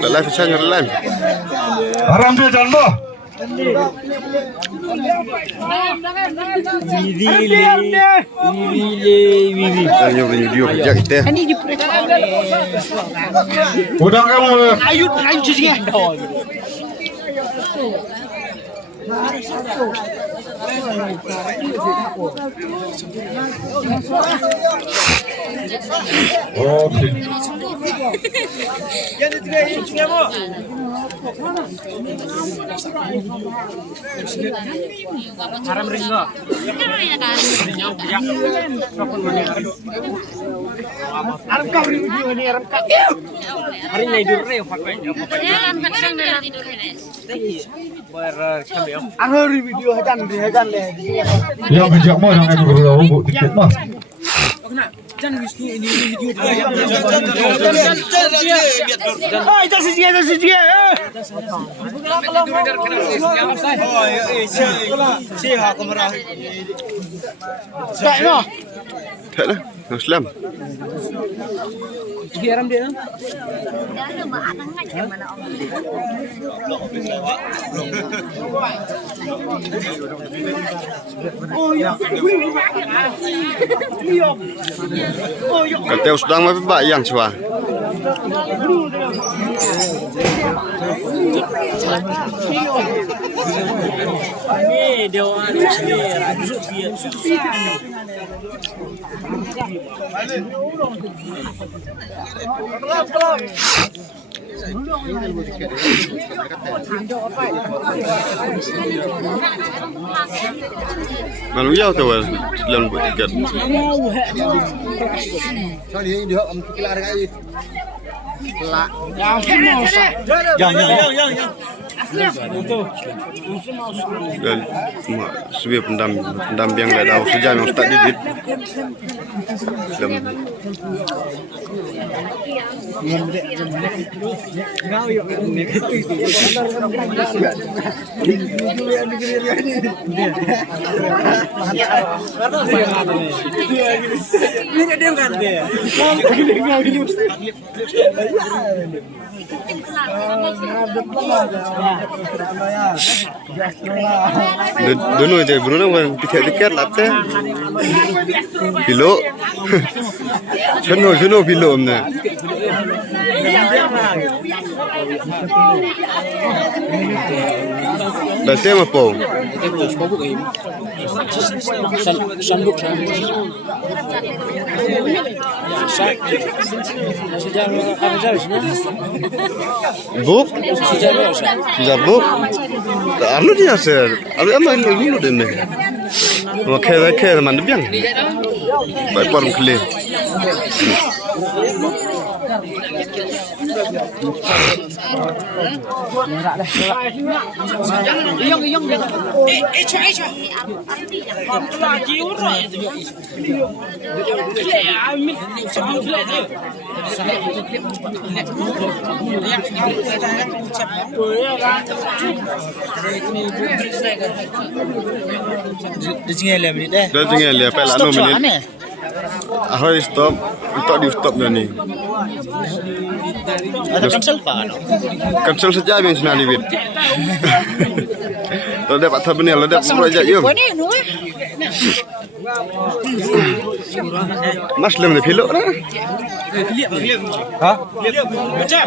Lalai pisahnya lalai. Haram dia jalan boh. Tanya video kerja kita. Udah kamu. Ayo cuci. Oke. Haram ringo. Haram kau video ini haram kau. Hari ini tidur reo pakai. Hari video hajan deh. Yang bijak mah yang aku tahu bu tiket mah. Jangan ini video. Oh, itu sih. Tak lah, Muslim. Haram dia. Kata sedang apa pak yang cua? Ini dewan Malu ya tu dalam buat tiket. Dan sebagai pendamping yang ada sejam yang Ustaz Didit. Dulu je Bruno kan tiket latte. Kilo. Jono kilo amna. Dah tema po. Sambuk. Buk? Sudah buk? Alu dia ser. Alu ama dulu deh. Makai mana biang? Baik parum keli. Dah tinggal dia pelak 6 minit. Harus stop. Untuk di stop dah ni. Ada cancel pak? Cancel saja yang senang duit. Lo dapat tahu benar, lo dapat projek yuk. Muslim ni pilot lah. Hah? Macam.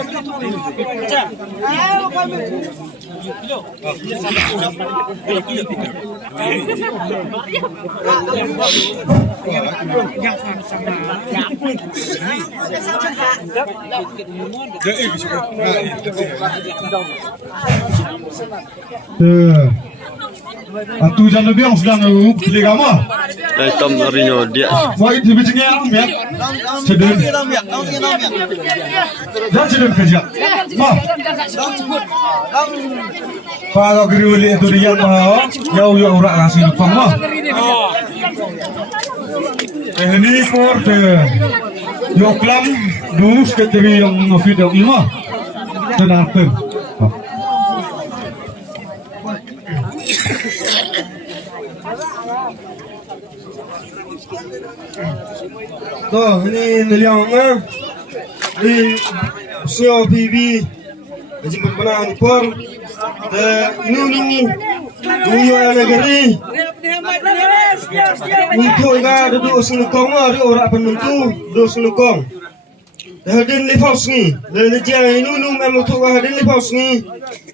Atu jangan lebih yang sedang pilih kamu. Tom Rinyo dia. Wah itu bicara yang ya. Sedang. Jangan sedang kerja. Mah. Kalau kiri itu dia mah, jauh urak kasih depan mah. Ini korte. Yoklam dus keteri yang video ini mah. Tenang. Tuh, ini niliangnya. Ini Sio PB. Jemput benang por. Ini dunia negeri. Untuk ga duduk senukong ada orang penentu duduk senukong. Hadin lipos ni, lejang ini memang untuk hadin lipos ni.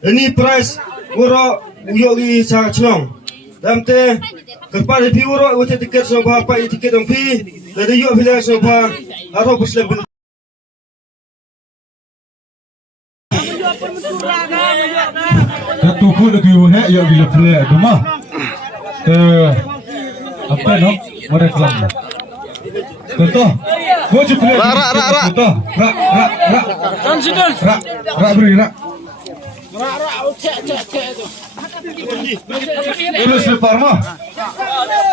Ini price orang uyogi sangat senang. Dalam te kepada pi orang waktu tiket soba apa tiket dong pi. Jadi yuk pilih soba atau pusle. Tuku lagi weh ya bila play rumah. Apa no? Mereklam. Contoh. Gua cuci play. Rak. Contoh. Rak. Rak beri rak. Terus lepar mah.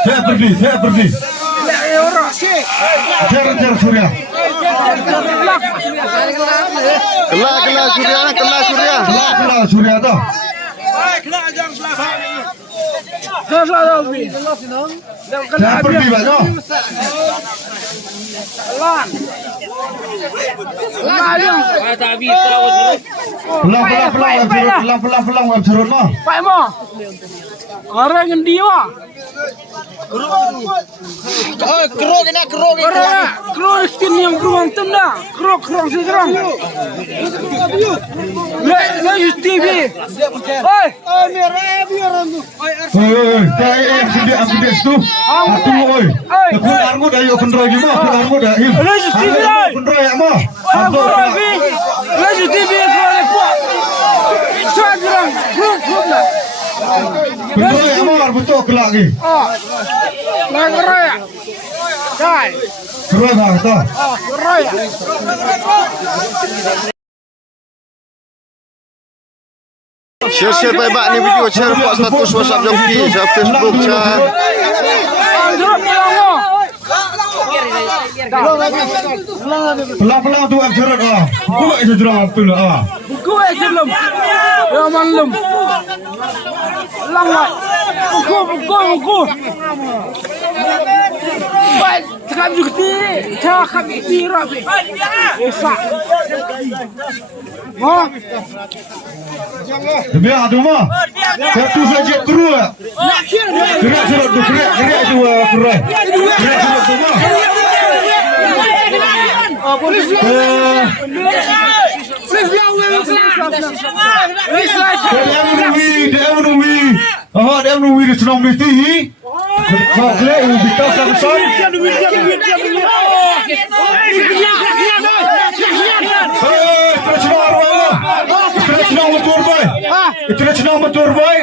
Saya pergi. Jar Surya. Kelah Surya dah. Saya pergi banyak. Pelang web surut mah. Pak mo. Orang yang dia. Kerok skin yang keruang tenda. Kerok sekarang. Le TV. Oi, Saya sedih tu. Atu oi. Kekunarmu dah yuk kendro juga. Kekunarmu dah him. Kendro ya mah. Le TV kalau kuat. Sekarang kerok lah. Kendro ya mah betul kelak ni. Kerok. Kai. Kerok dah tu. Kerok. Share baik ni video, share buat status WhatsApp Jongki, share Facebook, share. Pelang tu absurd ah. Buku itu jerang apa lah. Buku itu belum. Belum. Lama. Buku. Baik, cakap jukti rapi. Esa. Mo. Biar ada mah. Satu saja kru ah. Gerak surut tu, gerak tu kru. Gerak surut tu mah. Please dia menunggu di senang mesti. Kau kelak kita sampai. Itu senang betul boy.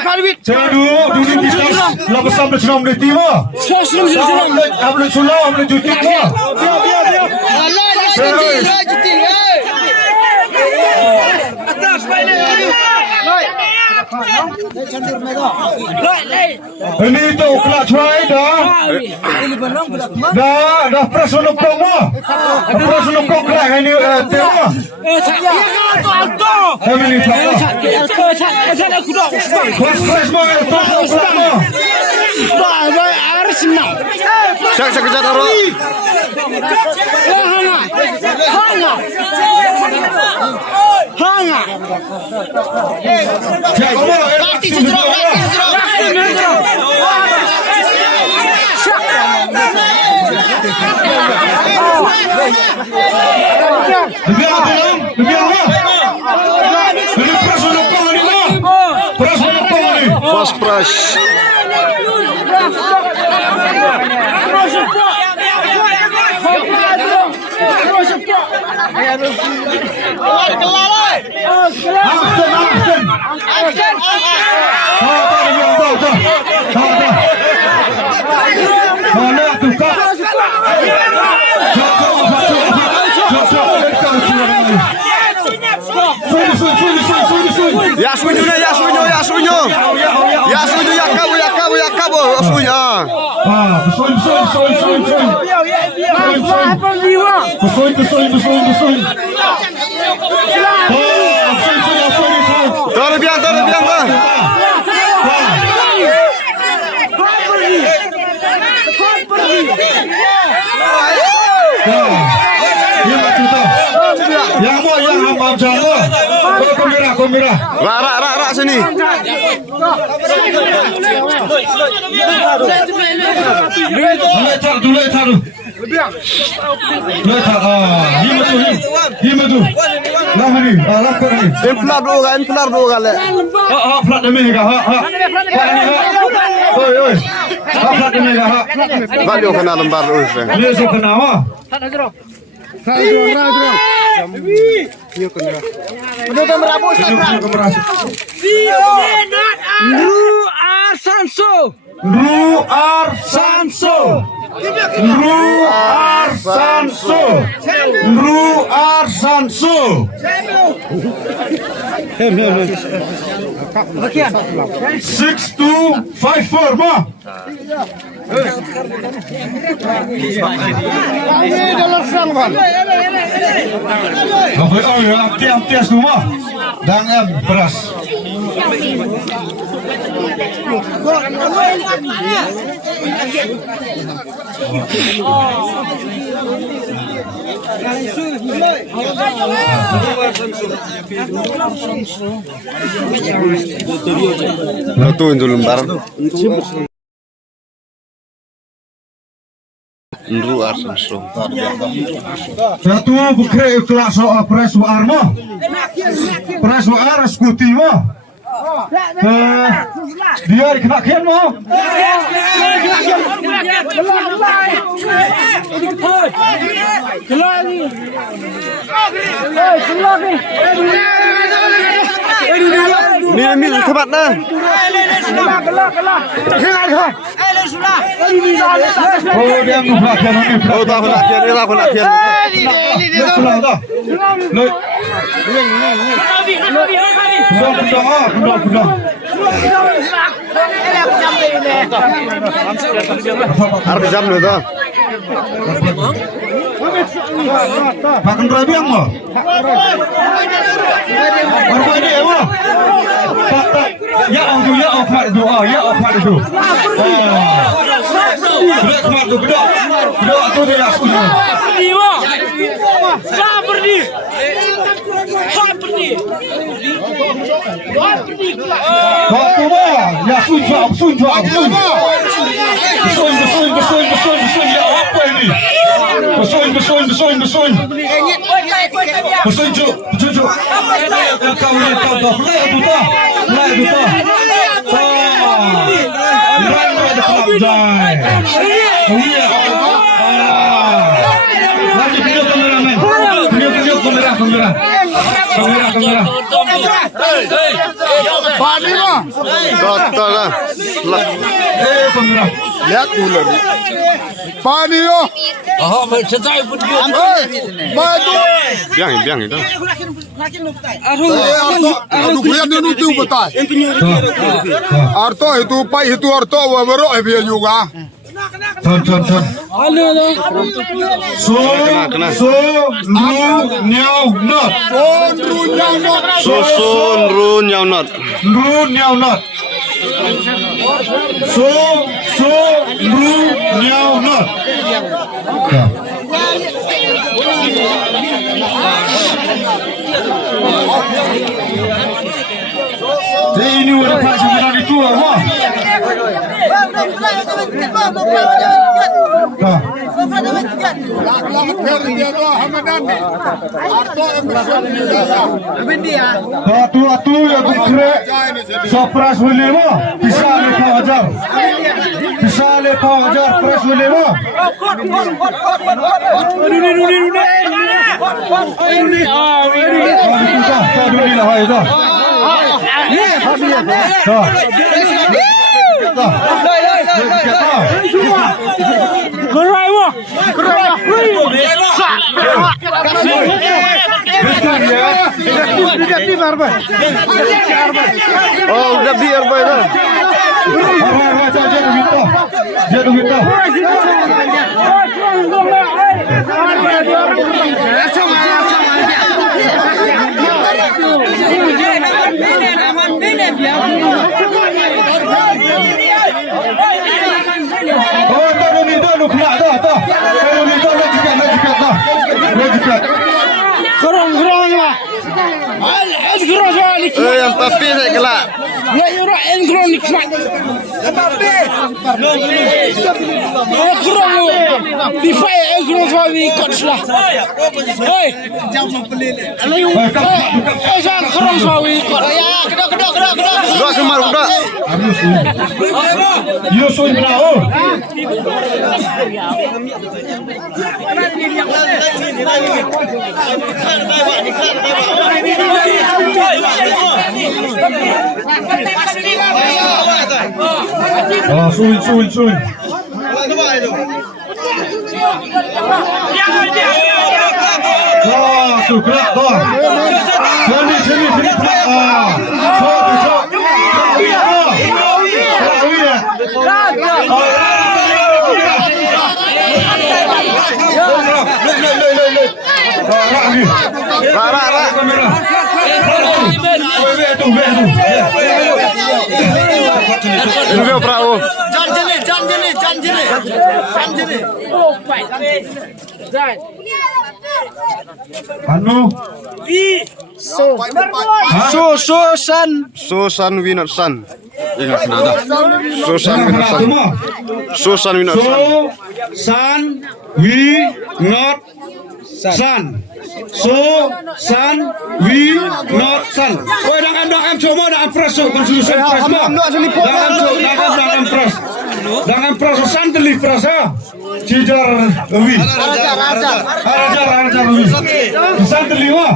Kalbit. Saya dulu kita lepas sampai senang mesti mah. Abang sulam, abang cuti mah. Ini tu kelak cuai dah. Dah personal promo. Personal promo kelak ini tema. Ini sama. Saya kejar taruh. Hanga. Fast price. Ya sunyo, Yang mau yang hambam jago. Komira. Rak sini. Dulu taruh. Hima tu. Lah ni, lah kau ni. Emplar dua kali. Plat demi kah? Oi. Plat demi kah? Valeu kena lembar terus. Dia so kenapa? Sanso. 6254 mah. Tiap semua. Dan beras. Itu untuk lembar. Nru Arsenso. Satu bukre kelas pres war mo. Pres war skuti mo. Dia dikenakan mo. Ni cepat nah. Oh dia menghakian ni. Oh tak nak kian. Sudah dah. Look. Kuda. Harus jam lu dah. Makan berapa yang mo? Berapa dia mo? Ya apa itu? Kedua tu dia aku. Waktu mah, ya sunjak. Besun ya apa ini? Besun. Besun cuk. Kau ni kau mulai tu tak. Ramai ada kelabjai. Lagi video kameramen. Video kamera. Pani mah. Betul lah. Kamera. Lihat dulu. Pani yo. Biang itu. Aduh kuliah dia nuju betul. Arto itu pai itu arto baru biar juga. Ton. Sunru nyau not. Ini udah pas bulan itu apa? Atu yang bukre sopras boleh bisa lepas ajar pres boleh Oh, udah biar boy dah. Dia tu kita. Oh, tak ada ni dah nak Budak kemar budak. Yo soy bravo. Ah, suin. Ah, tu gerak dah. Sini. Ah, Ini dia perahu. Anu. Susan Winotsan. Ingat nada. Susan Winotsan. Susan Winotsan. San we not san. San we not san. Oi dangan cuma dangan pres konstitusi pres. Dangan pres. Dangan pres san teli pres ya. Cijar wi. Raja wi. San teli wa.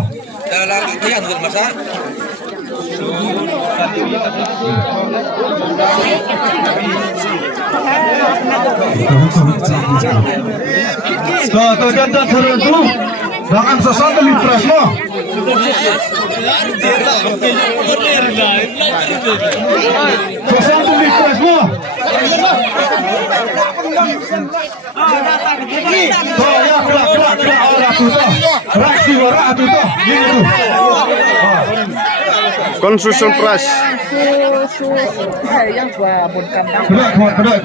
Tuh jangan terlalu jangan sesuatu lipras lo. Sesuatu lipras lo. Tuh ya kelak orang tu tuh. Raksi orang tu tuh. Ini tuh. Constitution Press. Kedai.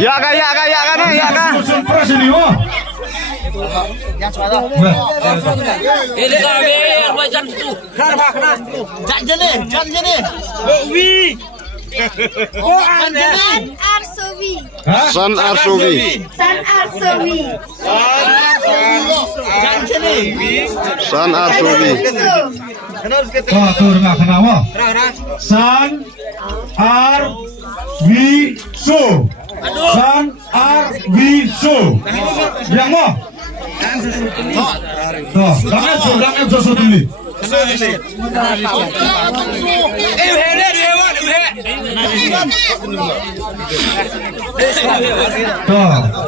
Ya kan. San Arsowi. Oh, tuh dengar kenapa? San Arwiso. San Arwiso. Yang mau? Tuh, jangan so dulu.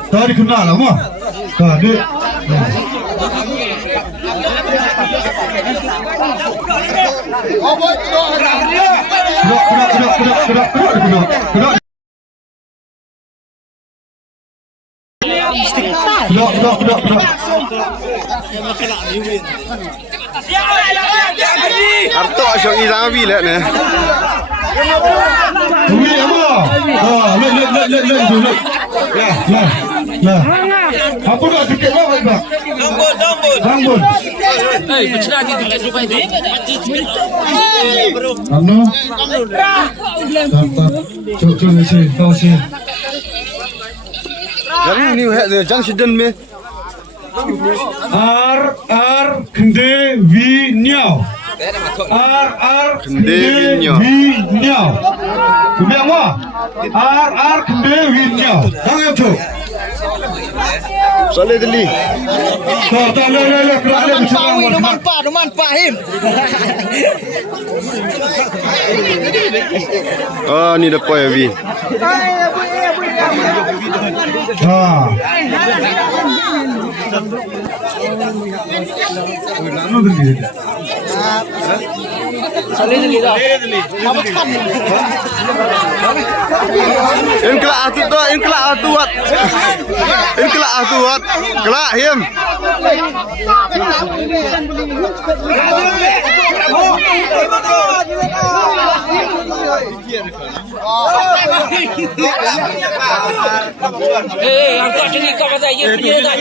Tuh dikenal lah mau? Tuh di. Arto asyik hilang api lah ni. Ui apa? Lah. Apa dah sikit lah Pak? Rambut. Anu. Cuba sini, kau sini. Jangan ni jangan sedang me. Kende Winyao. Kende Winyao. Kemudian apa? Kende Winyao. Tangan tu. Soleh deli. Tak le. Kerana bicara. Numan Fahim. Oh ni depan ya Vi. Anu dulu. In kelak atu tu, in kelak atuat. In kelak atuat. Kelak him. Angkat sini kau kata dia dia dah.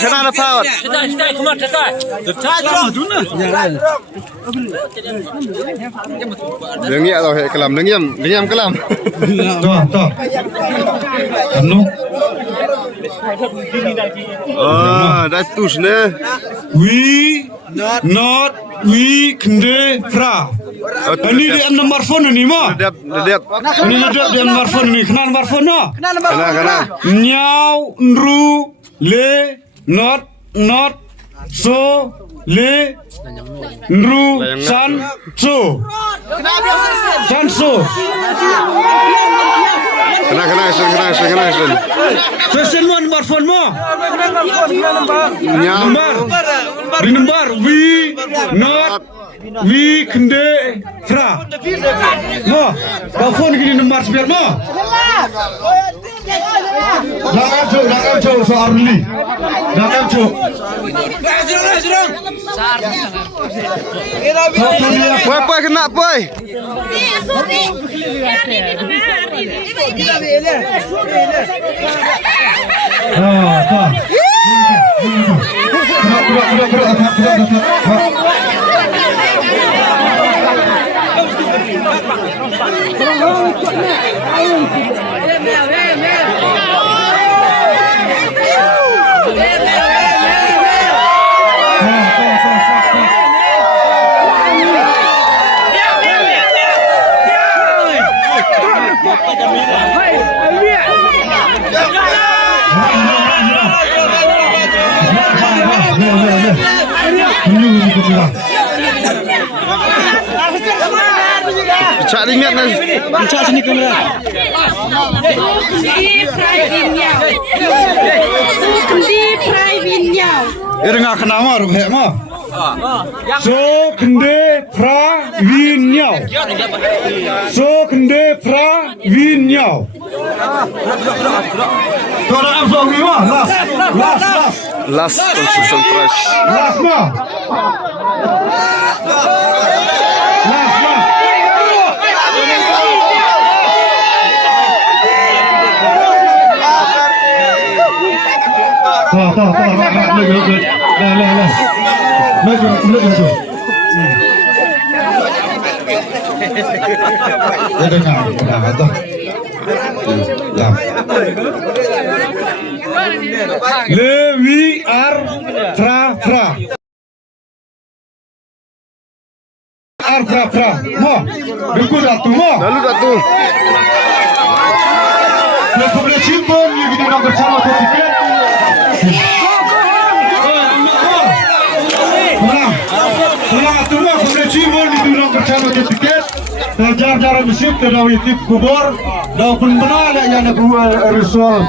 Kena ada paut. Cetai kemar cetai. Dengi atau hek kelam, dengiam kelam. Tuh. Anu. Oh, dah tus ne. We kende fra. Ini dia nomor phone ni mah. Dedap. Ini dia nomor phone ni. Kenal nomor phone no? Kena. Nyau nru le not so le nru san so. Kena. Sesen mo nomor phone mo. Nyam. Number we kende fra. Mo, kau phone gini nomor sebiar mo. Jangan jauh so early. Jangan jauh. Poi kena poi. Cak ringat ni. Cak sini kamera. Irengah kenama ruhek ma. So kende pra winyau. Tolong absorb ni ma. Last construction price. Last ma. Lewi ar fra. Mo, bilkul atu mo. Lalu dah tu. Kemudian simpon ni kita nak bersama tiket. Pulang atu mo, kemudian simpon ni kita nak bersama tiket. Jar-jar musik terdawi tip kubur. Dah pun benar yang nak resol.